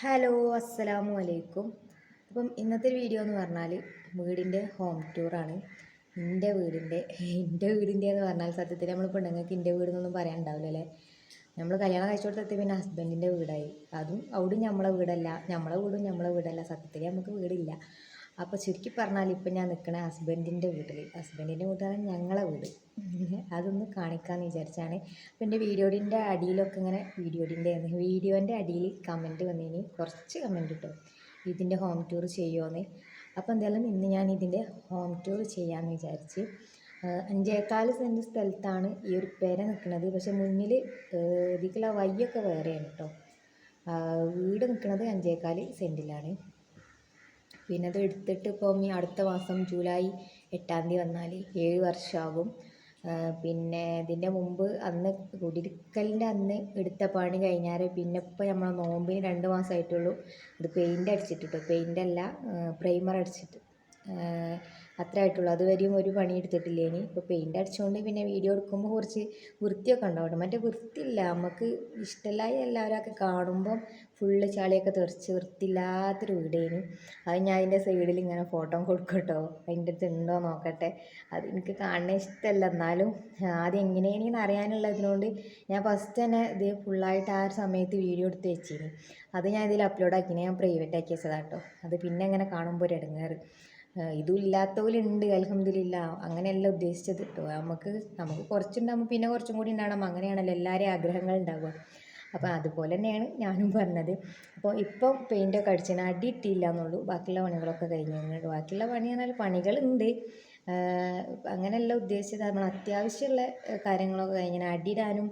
Hello അസ്സലാമു അലൈക്കും. അപ്പം ഇന്നത്തെ വീഡിയോ എന്ന് പറഞ്ഞാൽ വീടിന്റെ ഹോം ടൂറാണ് എന്റെ വീടിന്റെ എന്റെ വീടിന്റെ എന്ന് പറഞ്ഞാൽ സത്യത്തിൽ നമ്മൾ പെണ്ണുങ്ങൾക്ക് എന്റെ വീടെന്നൊന്നും പറയാനുണ്ടാവില്ല അല്ലേ? നമ്മൾ കല്യാണം കഴിച്ചു കൊടുത്തെത്തി പിന്നെ ഹസ്ബൻഡിന്റെ വീടായി. അതും അവിടും നമ്മളെ വീടല്ല. നമ്മളെ വീടും നമ്മളെ വീടല്ല. സത്യത്തിൽ നമുക്ക് വീടില്ല. അപ്പോൾ ചുരുക്കി പറഞ്ഞാൽ ഇപ്പം ഞാൻ നിൽക്കണ ഹസ്ബൻഡിന്റെ വീട്ടിൽ ഹസ്ബൻഡിന്റെ വീട്ടിലാണ് ഞങ്ങളെ വീട്. അതൊന്ന് കാണിക്കാമെന്ന് വിചാരിച്ചാണ്. അപ്പം എന്റെ വീഡിയോടിന്റെ അടിയിലൊക്കെ ഇങ്ങനെ വീഡിയോടിന്റെ വീഡിയോന്റെ അടിയിൽ കമന്റ് വന്നതിന് കുറച്ച് കമന്റ് കിട്ടും ഇതിന്റെ ഹോം ടൂർ ചെയ്യുമോയെന്ന് അപ്പോൾ എന്തായാലും ഇന്ന് ഞാൻ ഇതിന്റെ ഹോം ടൂർ ചെയ്യാന്ന് വിചാരിച്ച് അഞ്ചേക്കാൽ സെന്റ് സ്ഥലത്താണ് ഈ ഒരു പെര നിൽക്കുന്നത് പക്ഷെ മുന്നിൽ ഇതിക്കുള്ള വയ്യൊക്കെ വേറെയാണ് കേട്ടോ വീട് നിൽക്കുന്നത് അഞ്ചേക്കാൽ സെന്റിലാണ് പിന്നെ അത് എടുത്തിട്ട് ഇപ്പം ഈ അടുത്ത മാസം ജൂലൈ എട്ടാം തീയതി വന്നാൽ ഏഴ് വർഷമാകും. പിന്നെ ഇതിന്റെ മുമ്പ് അന്ന് കുടിയിരിക്കലിന്റെ അന്ന് എടുത്ത പണി കഴിഞ്ഞാൽ പിന്നെ ഇപ്പോൾ നമ്മൾ നോമ്പിന് രണ്ട് മാസമായിട്ടുള്ളൂ. അത് പെയിന്റ് അടിച്ചിട്ടിട്ടോ പെയിന്റ് അല്ല പ്രൈമർ അടിച്ചിട്ട്. അത്രേ ആയിട്ടുള്ളൂ അതുവരെയും ഒരു പണി എടുത്തിട്ടില്ല ഇനി? ഇപ്പോൾ പെയിന്റ് അടിച്ചുകൊണ്ട് പിന്നെ വീഡിയോ എടുക്കുമ്പോൾ കുറച്ച് വൃത്തിയൊക്കെ ഉണ്ടാവണം. മറ്റേ വൃത്തിയില്ല. നമുക്ക് ഇഷ്ടമില്ലായി എല്ലാവരൊക്കെ കാണുമ്പം ഫുള്ള് ചളിയൊക്കെ തെറിച്ച് വൃത്തിയില്ലാത്തൊരു വീടേനു. അത് ഞാൻ അതിന്റെ സൈഡിൽ ഇങ്ങനെ ഫോട്ടോ കൊടുക്കട്ടോ അതിന്റെ അടുത്ത് ഉണ്ടോ നോക്കട്ടെ. അത് എനിക്ക് കാണാൻ ഇഷ്ടമല്ല എന്നാലും ആദ്യം എങ്ങനെയാണെന്ന് അറിയാനുള്ളതിനോണ്ട് ഞാൻ ഫസ്റ്റ് തന്നെ ഇത് ഫുള്ളായിട്ട് ആ ഒരു സമയത്ത് വീഡിയോ എടുത്ത് വെച്ചിരുന്നു അത് ഞാൻ ഇതിൽ അപ്ലോഡ് ആക്കിനെ. ഞാൻ പ്രൈവറ്റ് ആക്കി വെച്ചതാട്ടോ അത് പിന്നെ അങ്ങനെ കാണുമ്പോൾ ഒരു ഇടങ്ങേറ് ഇതും ഇല്ലാത്തവരുണ്ട് അലഹമില്ല അങ്ങനെയല്ല ഉദ്ദേശിച്ചത്. കേട്ടോ നമുക്ക് നമുക്ക് കുറച്ചുണ്ടാകുമ്പോൾ പിന്നെ കുറച്ചും കൂടി ഉണ്ടാകണം അങ്ങനെയാണല്ലോ എല്ലാവരെയും ആഗ്രഹങ്ങൾ ഉണ്ടാവുക. അപ്പോൾ അതുപോലെ തന്നെയാണ് ഞാനും പറഞ്ഞത്. അപ്പോൾ ഇപ്പം പെയിന്റൊക്കെ അടിച്ചതിന് അടി ഇട്ടില്ല എന്നുള്ളൂ ബാക്കിയുള്ള പണികളൊക്കെ കഴിഞ്ഞിട്ടുണ്ട് ബാക്കിയുള്ള പണി പറഞ്ഞാൽ പണികളുണ്ട്. അങ്ങനെയല്ല ഉദ്ദേശിച്ചത്. നമ്മൾ അത്യാവശ്യമുള്ള കാര്യങ്ങളൊക്കെ കഴിഞ്ഞാൽ അടിയിടാനും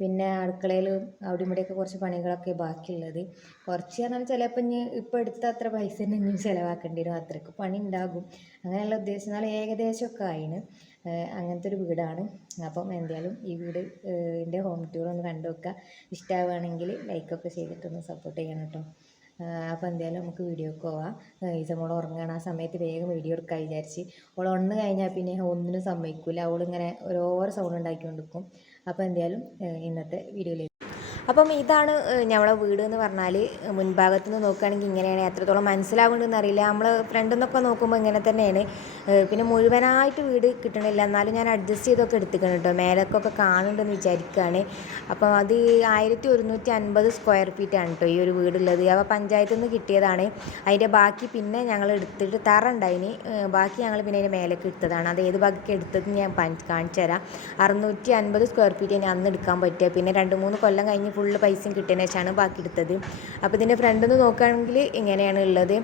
പിന്നെ അടുക്കളയിൽ അവിടെ ഇവിടെയൊക്കെ കുറച്ച് പണികളൊക്കെ ബാക്കിയുള്ളത്. കുറച്ച് പറഞ്ഞാൽ ചിലപ്പോൾ ഇനി ഇപ്പോൾ എടുത്ത അത്ര പൈസ തന്നെ ഇനിയും ചിലവാക്കേണ്ടി വരും അത്രയ്ക്ക് പണി ഉണ്ടാകും അങ്ങനെയുള്ള ഉദ്ദേശം എന്നാൽ ഏകദേശമൊക്കെ ആയിന്. അങ്ങനത്തെ ഒരു വീടാണ്. അപ്പം എന്തായാലും ഈ വീട് എന്റെ ഹോം ടൂർ ഒന്ന് കണ്ടു വെക്കുക ഇഷ്ടമാവുകയാണെങ്കിൽ ലൈക്കൊക്കെ ചെയ്തിട്ടൊന്ന് സപ്പോർട്ട് ചെയ്യണം കേട്ടോ അപ്പം എന്തായാലും നമുക്ക് വീഡിയോക്ക് പോവാം. ഈസ മോൾ ഉറങ്ങുകയാണ് ആ സമയത്ത് വേഗം വീഡിയോ എടുക്കാൻ വിചാരിച്ച്. അവൾ ഒന്ന് കഴിഞ്ഞാൽ പിന്നെ ഒന്നിനും സമ്മതിക്കില്ല അവളിങ്ങനെ ഓരോരോ സൗണ്ട് ഉണ്ടാക്കിക്കൊണ്ടിരിക്കും. അപ്പോൾ എന്തായാലും ഇന്നത്തെ വീഡിയോയിലേക്ക് അപ്പം ഇതാണ് ഞമ്മളെ വീട് എന്ന് പറഞ്ഞാൽ മുൻഭാഗത്ത് നിന്ന് നോക്കുകയാണെങ്കിൽ ഇങ്ങനെയാണ്. എത്രത്തോളം മനസ്സിലാവുന്നുണ്ടെന്ന് അറിയില്ല. നമ്മൾ ഫ്രണ്ടിൽ നിന്നൊക്കെ നോക്കുമ്പോൾ ഇങ്ങനെ തന്നെയാണ്. പിന്നെ മുഴുവനായിട്ട് വീട് കിട്ടണില്ല. എന്നാലും ഞാൻ അഡ്ജസ്റ്റ് ചെയ്തൊക്കെ എടുത്തിക്കണം കേട്ടോ. മേലക്കൊക്കെ കാണുന്നുണ്ടെന്ന് വിചാരിക്കുകയാണ് അപ്പം അത് ആയിരത്തി ഒരുന്നൂറ്റി അൻപത് സ്ക്വയർ ഫീറ്റ് ആണ് കേട്ടോ ഈ ഒരു വീടുള്ളത്. അപ്പോൾ പഞ്ചായത്തിൽ നിന്ന് കിട്ടിയതാണ്. അതിന്റെ ബാക്കി പിന്നെ ഞങ്ങൾ എടുത്തിട്ട് തറ ഉണ്ടായിന്. ബാക്കി ഞങ്ങൾ പിന്നെ അതിന്റെ മേലേക്ക് എടുത്തതാണ് അത് ഏത് ബാക്കി എടുത്തത് ഞാൻ കാണിച്ചു തരാം. അറുന്നൂറ്റി അൻപത് സ്ക്വയർ ഫീറ്റ് ഞാൻ അന്ന് എടുക്കാൻ പറ്റുക. പിന്നെ രണ്ട് മൂന്ന് കൊല്ലം കഴിഞ്ഞ് ഫുള്ള് പൈസയും കിട്ടിയതിന് ശേഷമാണ് ബാക്കി എടുത്തത്. അപ്പോൾ ഇതിന്റെ ഫ്രണ്ടിൽ നിന്ന് നോക്കുകയാണെങ്കിൽ ഇങ്ങനെയാണ് ഉള്ളത്.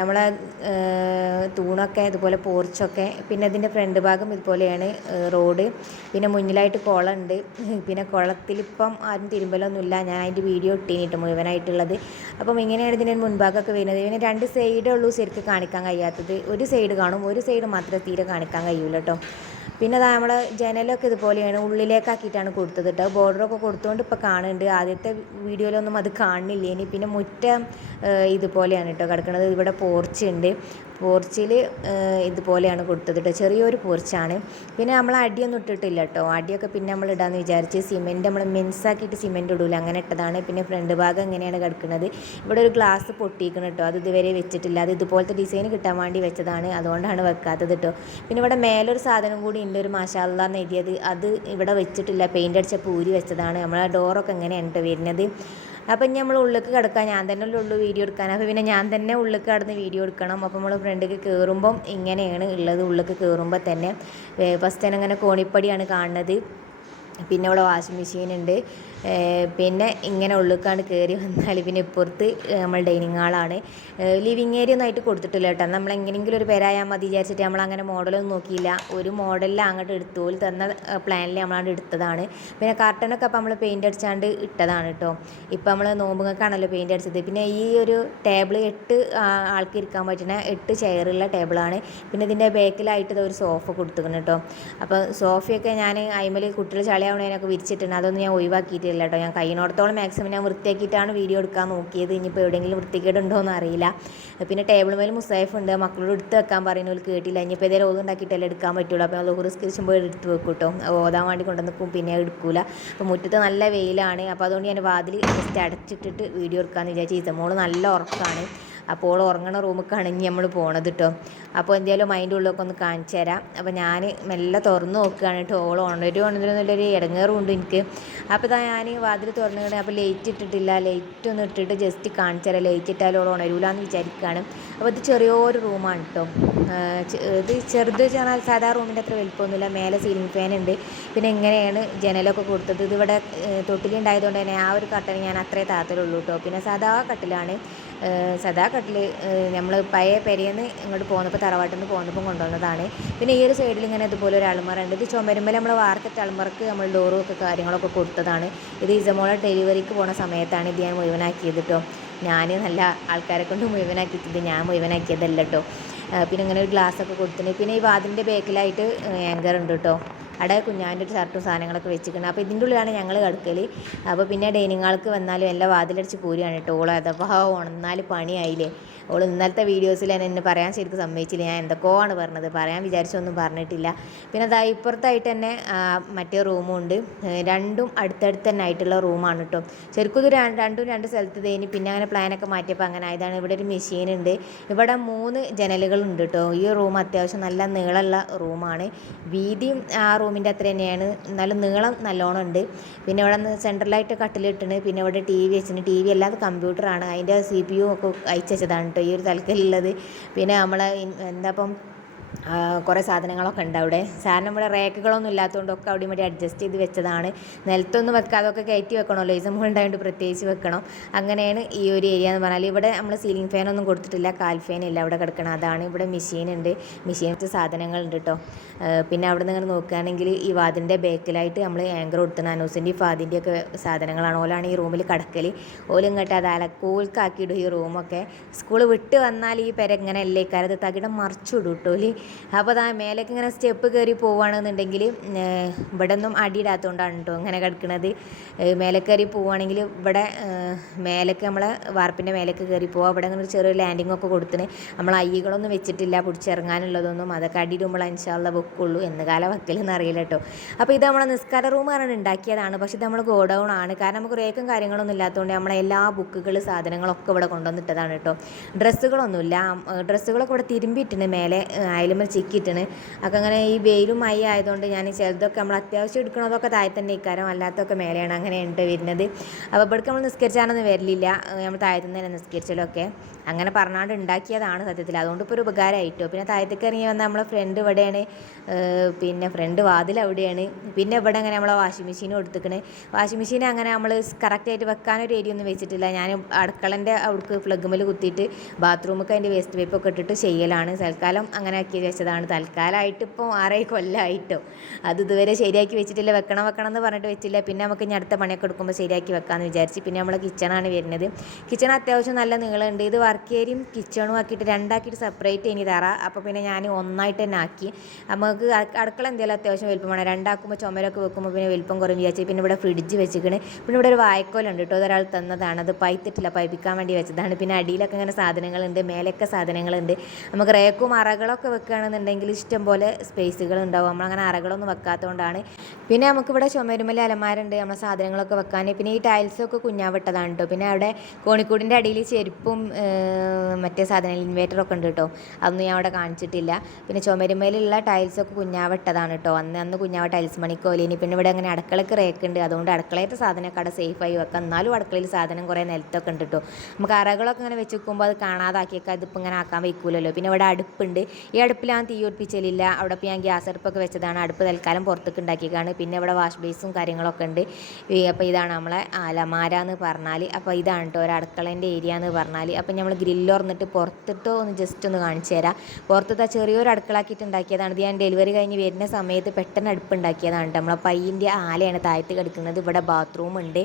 നമ്മളെ തൂണൊക്കെ ഇതുപോലെ പോർച്ചൊക്കെ. പിന്നെ ഇതിന്റെ ഫ്രണ്ട് ഭാഗം ഇതുപോലെയാണ് റോഡ്. പിന്നെ മുന്നിലായിട്ട് കുളമുണ്ട്. പിന്നെ കുളത്തിലിപ്പം ആരും തിരുമ്പലൊന്നുമില്ല. ഞാൻ അതിന്റെ വീഡിയോ ഇട്ടീനിട്ട് മുഴുവനായിട്ടുള്ളത്. അപ്പം ഇങ്ങനെയാണ് ഇതിന്റെ മുൻഭാഗമൊക്കെ വരുന്നത്. പിന്നെ രണ്ട് സൈഡേ ഉള്ളൂ ശരിക്കും കാണിക്കാൻ കഴിയാത്തത്. ഒരു സൈഡ് കാണും ഒരു സൈഡ് മാത്രമേ തീരെ കാണിക്കാൻ കഴിയൂല കേട്ടോ. പിന്നെ അതാ നമ്മളെ ജനലൊക്കെ ഇതുപോലെയാണ് ഉള്ളിലേക്കാക്കിയിട്ടാണ് കൊടുത്തത് കേട്ടോ. ബോർഡറൊക്കെ കൊടുത്തുകൊണ്ട് ഇപ്പോൾ കാണുന്നുണ്ട്. ആദ്യത്തെ വീഡിയോയിലൊന്നും അത് കാണുന്നില്ല. ഇനി പിന്നെ മുറ്റം ഇതുപോലെയാണ് കേട്ടോ കിടക്കുന്നത് ഇവിടെ പോർച്ച് ഉണ്ട് പോർച്ചിൽ ഇതുപോലെയാണ് കൊടുത്തത് കേട്ടോ ചെറിയൊരു പോർച്ചാണ്. പിന്നെ നമ്മൾ അടിയൊന്നും ഇട്ടിട്ടില്ല കേട്ടോ അടിയൊക്കെ പിന്നെ നമ്മൾ ഇടാമെന്ന് വിചാരിച്ച് സിമെന്റ് നമ്മൾ മിൻസാക്കിയിട്ട് സിമെന്റ് ഇടൂല. അങ്ങനെ ഇട്ടതാണ്. പിന്നെ ഫ്രണ്ട് ഭാഗം എങ്ങനെയാണ് കിടക്കുന്നത് ഇവിടെ ഒരു ഗ്ലാസ് പൊട്ടിയിരിക്കണം കേട്ടോ അത് ഇതുവരെ വെച്ചിട്ടില്ല. അത് ഇതുപോലത്തെ ഡിസൈൻ കിട്ടാൻ വേണ്ടി വെച്ചതാണ്. അതുകൊണ്ടാണ് വെക്കാത്തത് കേട്ടോ പിന്നെ ഇവിടെ മേലൊരു സാധനം കൂടി ഉണ്ട്. ഒരു മാഷാല്ല എഴുതിയത്. അത് ഇവിടെ വെച്ചിട്ടില്ല. പെയിന്റ് അടിച്ച പൂരി വെച്ചതാണ്. നമ്മളെ ഡോറൊക്കെ എങ്ങനെയാണ് കേട്ടോ വരുന്നത്? അപ്പം ഇനി നമ്മൾ ഉള്ളിലേക്ക് കിടക്കാം. ഞാൻ തന്നെ ഉള്ളു വീഡിയോ എടുക്കാൻ. അപ്പോൾ പിന്നെ ഞാൻ തന്നെ ഉള്ളിലേക്ക് കിടന്ന് വീഡിയോ എടുക്കണം. അപ്പോൾ നമ്മൾ ഫ്രണ്ടിലേക്ക് കയറുമ്പം ഇങ്ങനെയാണ് ഉള്ളത്. ഉള്ളിലേക്ക് കയറുമ്പോൾ തന്നെ ഫസ്റ്റ് തന്നെ അങ്ങനെ കോണിപ്പടിയാണ് കാണുന്നത്. പിന്നെ ഇവിടെ വാഷിംഗ് മെഷീൻ ഉണ്ട്. പിന്നെ ഇങ്ങനെ ഉള്ളിക്കാണ് കയറി വന്നാൽ പിന്നെ ഇപ്പുറത്ത് നമ്മൾ ഡൈനിങ് ഹാളാണ്. ലിവിങ് ഏരിയ ഒന്നും ആയിട്ട് കൊടുത്തിട്ടില്ല കേട്ടോ. നമ്മൾ എങ്ങനെയെങ്കിലും ഒരു പേരായാൽ മതി വിചാരിച്ചിട്ട് നമ്മൾ അങ്ങനെ മോഡലൊന്നും നോക്കിയില്ല. ഒരു മോഡലിൽ അങ്ങോട്ട് എടുത്തു ഓൽ തന്ന പ്ലാനിൽ നമ്മളാണ്ട് എടുത്തതാണ്. പിന്നെ കർട്ടനൊക്കെ അപ്പോൾ നമ്മൾ പെയിന്റ് അടിച്ചാണ്ട് ഇട്ടതാണ് കേട്ടോ ഇപ്പം നമ്മൾ നോമ്പുങ്ങൾക്കാണല്ലോ പെയിന്റ് അടിച്ചത്. പിന്നെ ഈ ഒരു ടേബിൾ എട്ട് ആൾക്ക് ഇരിക്കാൻ പറ്റുന്ന എട്ട് ചെയറുള്ള ടേബിളാണ് പിന്നെ ഇതിന്റെ ബാക്കിലായിട്ട് ഒരു സോഫ കൊടുത്തിരിക്കുന്നു കേട്ടോ അപ്പോൾ സോഫയൊക്കെ ഞാൻ അയിമൽ കുട്ടികൾ ചളിയാവണേനൊക്കെ വിരിച്ചിട്ടുണ്ട്. അതൊന്നും ഞാൻ ഒഴിവാക്കിയിട്ടില്ല വൃത്തിയാക്കിയിട്ടില്ല കേട്ടോ. ഞാൻ കൈയിനോടത്തോളം മാക്സിമം ഞാൻ വൃത്തിയാക്കിയിട്ടാണ് വീഡിയോ എടുക്കാൻ നോക്കിയത്. ഇനിയിപ്പോൾ എവിടെയെങ്കിലും വൃത്തികേടുണ്ടോ എന്ന് അറിയില്ല. പിന്നെ ടേബിൾ മേൽ മുസൈഫ് ഉണ്ട് മക്കളോട് എടുത്ത് വെക്കാൻ പറയുന്നവർ കേട്ടില്ല. ഇനിയിപ്പോൾ ഏതെങ്കിലും ഉണ്ടാക്കിയിട്ടല്ലേ എടുക്കാൻ പറ്റുള്ളൂ. അപ്പോൾ ലോഹർ സ്കരിച്ചുമ്പോൾ എടുത്ത് വെക്കും കേട്ടോ. ഓതാൻ വേണ്ടി കൊണ്ടു നിൽക്കും പിന്നെ എടുക്കില്ല അപ്പോൾ മുറ്റത്ത് നല്ല വെയിലാണ്. അപ്പോൾ അതുകൊണ്ട് ഞാൻ വാതിൽ ജസ്റ്റ് അടച്ചിട്ടിട്ട് വീഡിയോ എടുക്കാമെന്ന് വിചാരിച്ചു. ഇതമോൾ നല്ല ഉറക്കമാണ് അപ്പോൾ ഉറങ്ങണ റൂമിലേക്കാണ് ഇനി നമ്മൾ പോണത് കേട്ടോ അപ്പോൾ എന്തായാലും മൈൻഡ് ഉള്ളിലൊക്കെ ഒന്ന് കാണിച്ചു തരാം. അപ്പോൾ ഞാൻ മെല്ലെ തുറന്ന് നോക്കുകയാണ് കേട്ടോ ഓൾ ഉണരും ഉണരുന്നുള്ളൊരു ഇടങ്ങേറും ഉണ്ട് എനിക്ക്. അപ്പോൾ ഇതാ ഞാൻ വാതിൽ തുറന്നിട്ട് അപ്പോൾ ലൈറ്റ് ഇട്ടിട്ടില്ല. ലൈറ്റ് ഒന്ന് ഇട്ടിട്ട് ജസ്റ്റ് കാണിച്ചു തരാം. ലൈറ്റ് ഇട്ടാലും ഓൾ ഉണരൂല എന്ന് വിചാരിക്കുകയാണ് അപ്പോൾ ഇത് ചെറിയൊരു റൂമാണ് കേട്ടോ ഇത് ചെറുത് പറഞ്ഞാൽ സാധാ റൂമിന്റെ അത്ര വലിപ്പമൊന്നുമില്ല. മേലെ സീലിംഗ് ഫാൻ ഉണ്ട്. പിന്നെ എങ്ങനെയാണ് ജനലൊക്കെ കൊടുത്തത്. ഇതിവിടെ തൊട്ടിലുണ്ടായതുകൊണ്ട് തന്നെ ആ ഒരു കട്ടന് ഞാൻ അത്രേ താത്തലുള്ളൂ കേട്ടോ പിന്നെ സാധാ കട്ടിലാണ്. സദാ കട്ടിൽ നമ്മൾ പഴയ പെരയെന്ന് ഇങ്ങോട്ട് പോകുന്നപ്പോൾ തറവാട്ടിൽ നിന്ന് പോകുന്നപ്പോൾ കൊണ്ടുവന്നതാണ്. പിന്നെ ഈ ഒരു സൈഡിൽ ഇങ്ങനെ ഇതുപോലെ ഒരു അൾമറ ഉണ്ട്. ഇത് ചുമരുമ്മൽ നമ്മൾ വാർത്തിട്ട് അളമറക്ക് നമ്മൾ ഡോറും ഒക്കെ കാര്യങ്ങളൊക്കെ കൊടുത്തതാണ്. ഇത് ഇസമോള ഡെലിവറിക്ക് പോണ സമയത്താണ് ഇത് ഞാൻ മുഴുവനാക്കിയത് കേട്ടോ ഞാൻ നല്ല ആൾക്കാരെ കൊണ്ട് മുഴുവനാക്കിയിട്ടുണ്ട് ഞാൻ മുഴുവനാക്കിയതല്ല കേട്ടോ പിന്നെ ഇങ്ങനെ ഒരു ഗ്ലാസ് ഒക്കെ കൊടുത്തിട്ടുണ്ട് പിന്നെ ഈ വാതിലിന്റെ ബേക്കിലായിട്ട് ആങ്കർ ഉണ്ട് കേട്ടോ അവിടെ കുഞ്ഞാന്റെ ഒരു ഷർട്ടും സാധനങ്ങളൊക്കെ വെച്ചിരിക്കുന്നത്. അപ്പോൾ ഇതിന്റെ ഉള്ളിലാണ് ഞങ്ങൾ കിടക്കൽ അപ്പോൾ പിന്നെ ഡൈനിങ് ഹാൾക്ക് വന്നാലും എല്ലാം വാതിലടിച്ച് പോരുകയാണ് കേട്ടോ ഓളെ. അഥവാ ഉണന്നാൽ പണിയായില്ലേ. ഓൾ ഇന്നലത്തെ വീഡിയോസിൽ എന്നെ പറയാൻ ശരിക്കും സമ്മതിച്ചില്ല. ഞാൻ എന്തൊക്കെയോ ആണ് പറഞ്ഞത്? പറയാൻ വിചാരിച്ചൊന്നും പറഞ്ഞിട്ടില്ല. പിന്നെ അതാ ഇപ്പുറത്തായിട്ട് തന്നെ മറ്റേ റൂമും ഉണ്ട് രണ്ടും അടുത്തടുത്ത് തന്നെ ആയിട്ടുള്ള റൂമാണ് കേട്ടോ ശരിക്കും ഇത് രണ്ടും രണ്ട് സ്ഥലത്ത് തേനി പിന്നെ അങ്ങനെ പ്ലാനൊക്കെ മാറ്റിയപ്പോൾ അങ്ങനെ ആയതാണ്. ഇവിടെ ഒരു മെഷീൻ ഉണ്ട്. ഇവിടെ മൂന്ന് ജനലുകളുണ്ട് കേട്ടോ ഈ റൂം അത്യാവശ്യം നല്ല നീളമുള്ള റൂമാണ്. വീതിയും ആ റൂമിന്റെ അത്ര തന്നെയാണ്. എന്നാലും നീളം നല്ലോണം ഉണ്ട്. പിന്നെ ഇവിടെ സെൻട്രലായിട്ട് കട്ടിലിട്ടുണ്ട് പിന്നെ ഇവിടെ ടി വി വെച്ചിട്ടുണ്ട് ടി വി അല്ലാതെ കമ്പ്യൂട്ടറാണ് അതിന്റെ സി പി യു ഒക്കെ അയച്ചു വെച്ചതാണ് കേട്ടോ ഈ ഒരു തലക്കലുള്ളത് പിന്നെ നമ്മളെ എന്താ ഇപ്പം കുറേ സാധനങ്ങളൊക്കെ ഉണ്ട് അവിടെ. സാധനം ഇവിടെ റേക്കുകളൊന്നും ഇല്ലാത്തതുകൊണ്ടൊക്കെ അവിടെ ഇവിടെ അഡ്ജസ്റ്റ് ചെയ്ത് വെച്ചതാണ്. നിലത്തൊന്നും വെക്കുക അതൊക്കെ കയറ്റി വെക്കണമല്ലോ. ഇസം ഉണ്ടായതുകൊണ്ട് പ്രത്യേകിച്ച് വെക്കണം. അങ്ങനെയാണ് ഈ ഒരു ഏരിയ എന്ന് പറഞ്ഞാൽ ഇവിടെ നമ്മൾ സീലിംഗ് ഫാനൊന്നും കൊടുത്തിട്ടില്ല. കാൽ ഫാൻ ഇല്ല അവിടെ കിടക്കണം അതാണ് ഇവിടെ മെഷീൻ ഉണ്ട്. മെഷീൻ വെച്ച സാധനങ്ങളുണ്ട് കേട്ടോ പിന്നെ അവിടെ നിന്ന് നോക്കുകയാണെങ്കിൽ ഈ വാതിന്റെ ബേക്കിലായിട്ട് നമ്മൾ ആങ്കർ കൊടുത്തുന്ന അനൂസിന്റെ ഫാദിന്റെ ഒക്കെ സാധനങ്ങളാണ്. ഓലാണ് ഈ റൂമിൽ കിടക്കൽ ഓലും ഇങ്ങോട്ട് അത് അലക്കൂൽക്കാക്കിയിടും ഈ റൂമൊക്കെ സ്കൂൾ വിട്ട് വന്നാൽ ഈ പെര ഇങ്ങനെ അല്ലേ കാലത്ത് തകിടം മറിച്ചിടും കേട്ടോ അപ്പോൾ അതാ മേലേക്ക് ഇങ്ങനെ സ്റ്റെപ്പ് കയറി പോവുകയാണെന്നുണ്ടെങ്കിൽ ഇവിടെ ഒന്നും അടിയിടാത്തതുകൊണ്ടാണ് കേട്ടോ ഇങ്ങനെ കിടക്കുന്നത് മേലെ കയറി പോവുകയാണെങ്കിൽ ഇവിടെ മേലേക്ക് നമ്മളെ വാർപ്പിന്റെ മേലേക്ക് കയറി പോവുക അവിടെ ഇങ്ങനെ ചെറിയ ലാൻഡിംഗ് ഒക്കെ കൊടുത്തിന്. നമ്മൾ അയ്യകളൊന്നും വെച്ചിട്ടില്ല പിടിച്ചിറങ്ങാനുള്ളതൊന്നും. അതൊക്കെ അടിയിടുമ്പോൾ അനുസരിച്ചുള്ള വെക്കുള്ളൂ. എന്ന് കാല വെക്കലെന്ന് അറിയില്ല കേട്ടോ അപ്പോൾ ഇത് നമ്മളെ നിസ്കാര റൂം പറഞ്ഞാൽ ഉണ്ടാക്കിയതാണ്. പക്ഷേ ഇത് നമ്മൾ ഗോഡൗൺ ആണ്. കാരണം നമുക്ക് റേക്കും കാര്യങ്ങളൊന്നും ഇല്ലാത്തതുകൊണ്ട് നമ്മളെ എല്ലാ ബുക്കുകൾ സാധനങ്ങളൊക്കെ ഇവിടെ കൊണ്ടുവന്നിട്ടതാണ് കേട്ടോ ഡ്രസ്സുകളൊന്നുമില്ല. ഡ്രസ്സുകളൊക്കെ ഇവിടെ തിരുമ്പിയിട്ടുണ്ട് മേലെ അയലും നമ്മൾ ചിക്കിയിട്ടാണ്. അപ്പം അങ്ങനെ ഈ വെയിലും മഴ ആയതുകൊണ്ട് ഞാൻ ചിലതൊക്കെ നമ്മൾ അത്യാവശ്യം എടുക്കണതൊക്കെ താഴെ തന്നെ ഇക്കാരം അല്ലാത്തൊക്കെ മേലെയാണ് അങ്ങനെ ഉണ്ട് വരുന്നത്. അപ്പോൾ ഇവിടേക്ക് നമ്മൾ നിസ്കരിച്ചാണെന്ന് വരലില്ല. നമ്മൾ താഴത്തു നിന്ന് തന്നെ നിസ്കരിച്ചാലൊക്കെ. അങ്ങനെ പറഞ്ഞാണ്ട് ഉണ്ടാക്കിയതാണ് സത്യത്തിൽ. അതുകൊണ്ട് ഇപ്പോൾ ഒരു ഉപകാരമായിട്ടോ പിന്നെ താഴത്തേക്ക് ഇറങ്ങി വന്ന നമ്മളെ ഫ്രണ്ട് ഇവിടെയാണ്. പിന്നെ ഫ്രണ്ട് വാതിൽ അവിടെയാണ്. പിന്നെ ഇവിടെ അങ്ങനെ നമ്മളെ വാഷിംഗ് മെഷീനും എടുത്തിക്കണ്. വാഷിംഗ് മെഷീൻ അങ്ങനെ നമ്മൾ കറക്റ്റായിട്ട് വെക്കാനൊരു ഏരിയ ഒന്നും വെച്ചിട്ടില്ല. ഞാൻ അടുക്കളന്റെ അവിടേക്ക് പ്ലഗുമ്മൽ കുത്തിയിട്ട് ബാത്റൂമൊക്കെ അതിന്റെ വേസ്റ്റ് പൈപ്പൊക്കെ ഇട്ടിട്ട് ചെയ്യലാണ്. തൽക്കാലം അങ്ങനെ ആക്കി വെച്ചതാണ്. തൽക്കാലമായിട്ട് ഇപ്പോൾ ആറേ കൊല്ലമായിട്ടോ അത് ഇതുവരെ ശരിയാക്കി വെച്ചിട്ടില്ല. വെക്കണം വെക്കണം എന്ന് പറഞ്ഞിട്ട് വെച്ചില്ല. പിന്നെ നമുക്ക് ഇനി അടുത്ത പണിയൊക്കെ എടുക്കുമ്പോൾ ശരിയാക്കി വെക്കാമെന്ന് വിചാരിച്ച് പിന്നെ നമ്മൾ കിച്ചണാണ് വരുന്നത്. കിച്ചൺ അത്യാവശ്യം നല്ല നീളമുണ്ട്. ഇത് വർക്ക് ഏരിയയും കിച്ചണും ആക്കിയിട്ട് രണ്ടാക്കിയിട്ട് സെപ്പറേറ്റ് ഇനി തറ. അപ്പോൾ പിന്നെ ഞാൻ ഒന്നായിട്ട് തന്നെ ആക്കി. നമുക്ക് അടുക്കള എന്തെങ്കിലും അത്യാവശ്യം വലുപ്പം വേണം. രണ്ടാക്കുമ്പോൾ ചുമരൊക്കെ വെക്കുമ്പോൾ പിന്നെ വലുപ്പം കുറയും വിചാരിച്ച്. പിന്നെ ഇവിടെ ഫ്രിഡ്ജ് വെച്ചിരിക്കണേ പിന്നെ ഇവിടെ ഒരു വായക്കോലുണ്ട് കേട്ടോ. ഒരാൾ തന്നതാണ്. അത് പൈത്തിട്ടില്ല. പൈപ്പിക്കാൻ വേണ്ടി വെച്ചതാണ്. പിന്നെ അടിയിലൊക്കെ ഇങ്ങനെ സാധനങ്ങളുണ്ട്. മേലൊക്കെ സാധനങ്ങളുണ്ട്. നമുക്ക് റേക്കും അറകളൊക്കെ വെക്കുകയാണ് ആണെന്നുണ്ടെങ്കിൽ ഇഷ്ടം പോലെ സ്പേസുകൾ ഉണ്ടാവും. നമ്മളങ്ങനെ അറകളൊന്നും വെക്കാത്തതുകൊണ്ടാണ് പിന്നെ നമുക്കിവിടെ ചുമരുമല അലമാരുണ്ട് നമ്മളെ സാധനങ്ങളൊക്കെ വെക്കാൻ. പിന്നെ ഈ ടൈൽസൊക്കെ കുഞ്ഞാവിട്ടതാണ് കേട്ടോ പിന്നെ അവിടെ കോണിക്കൂടിന്റെ അടിയിൽ ചെരുപ്പും മറ്റേ സാധനം ഇൻവേറ്ററൊക്കെ ഉണ്ട് കേട്ടോ അതൊന്നും ഞാൻ അവിടെ കാണിച്ചിട്ടില്ല. പിന്നെ ചുമരുമേലുള്ള ടൈൽസൊക്കെ കുഞ്ഞാവിട്ടതാണ് കേട്ടോ അന്ന് അന്ന് കുഞ്ഞാവ ടൈൽസ് മണിക്കോലിനി പിന്നെ ഇവിടെ അങ്ങനെ അടുക്കളയ്ക്ക് റേക്കുണ്ട് അതുകൊണ്ട് അടുക്കളയത്തെ സാധനമൊക്കെ അവിടെ സേഫായി വെക്കാം. എന്നാലും അടുക്കളയിൽ സാധനം കുറേ നിലത്തൊക്കെ ഉണ്ട് കേട്ടോ നമുക്ക് അറകളൊക്കെ ഇങ്ങനെ വെച്ച് വെക്കുമ്പോൾ അത് കാണാതാക്കിയൊക്കെ. അതിപ്പോൾ ഇങ്ങനെ ആക്കാൻ വയ്ക്കൂലല്ലോ. പിന്നെ ഇവിടെ അടുപ്പുണ്ട്. ഈ അടുപ്പിൽ ഞാൻ തീ ഒടിപ്പിച്ചലില്ല അവിടെ ഇപ്പോൾ ഞാൻ ഗ്യാസ് അടുപ്പൊക്കെ വെച്ചതാണ്. അടുപ്പ് തൽക്കാലം പുറത്തേക്ക് ഉണ്ടാക്കിയേക്കാണ്. പിന്നെ ഇവിടെ വാഷ് ബേസും കാര്യങ്ങളൊക്കെ ഉണ്ട്. അപ്പോൾ ഇതാണ് നമ്മളെ അലമാര എന്ന് പറഞ്ഞാൽ. അപ്പോൾ ഇതാണ് കേട്ടോ ഒരു അടുക്കളേന്റെ ഏരിയ എന്ന് പറഞ്ഞാൽ. അപ്പോൾ നമ്മൾ ഗ്രില്ല് തുറന്നിട്ട് പുറത്തിട്ടോ ഒന്ന് ജസ്റ്റ് ഒന്ന് കാണിച്ചു തരാം. പുറത്തത്തെ ചെറിയൊരു അടുക്കളാക്കിയിട്ട് ഉണ്ടാക്കിയതാണ്. ഇത് ഞാൻ ഡെലിവറി കഴിഞ്ഞ് വരുന്ന സമയത്ത് പെട്ടെന്ന് അടുപ്പ് ഉണ്ടാക്കിയതാണ് നമ്മളെ പയ്യന്റെ ആലയാണ് താഴത്ത് കിടക്കുന്നത് ഇവിടെ ബാത്റൂം ഉണ്ട്.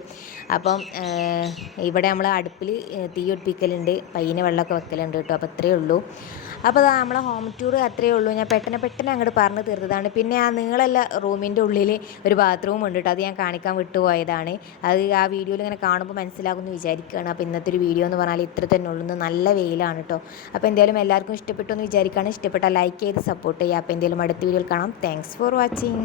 അപ്പം ഇവിടെ നമ്മൾ അടുപ്പിൽ തീ ഒടിപ്പിക്കലുണ്ട് പയ്യന് വെള്ളമൊക്കെ വെക്കലുണ്ട് കേട്ടോ. അപ്പോൾ അത്രയേ ഉള്ളൂ. അപ്പോൾ അതാ നമ്മളെ ഹോം ടൂർ അത്രയേ ഉള്ളൂ. ഞാൻ പെട്ടെന്ന് പെട്ടെന്ന് അങ്ങോട്ട് പറഞ്ഞു തീർത്തതാണ്. പിന്നെ ആ നിങ്ങളല്ല റൂമിന്റെ ഉള്ളിൽ ഒരു ബാത്റൂം ഉണ്ട് കേട്ടോ അത് ഞാൻ കാണിക്കാൻ വിട്ടുപോയതാണ്. അത് ആ വീഡിയോയിൽ ഇങ്ങനെ കാണുമ്പോൾ മനസ്സിലാകുമെന്ന് വിചാരിക്കുകയാണ് അപ്പോൾ ഇന്നത്തെ ഒരു വീഡിയോ എന്ന് പറഞ്ഞാൽ ഇത്ര തന്നെ ഉള്ളൂ. നല്ല വെയിലാണ് കേട്ടോ അപ്പോൾ എന്തായാലും എല്ലാവർക്കും ഇഷ്ടപ്പെട്ടു എന്ന് വിചാരിക്കുകയാണ് ഇഷ്ടപ്പെട്ടാൽ ലൈക്ക് ചെയ്ത് സപ്പോർട്ട് ചെയ്യുക അപ്പോൾ എന്തായാലും അടുത്ത വീഡിയോയിൽ കാണാം. Thanks for watching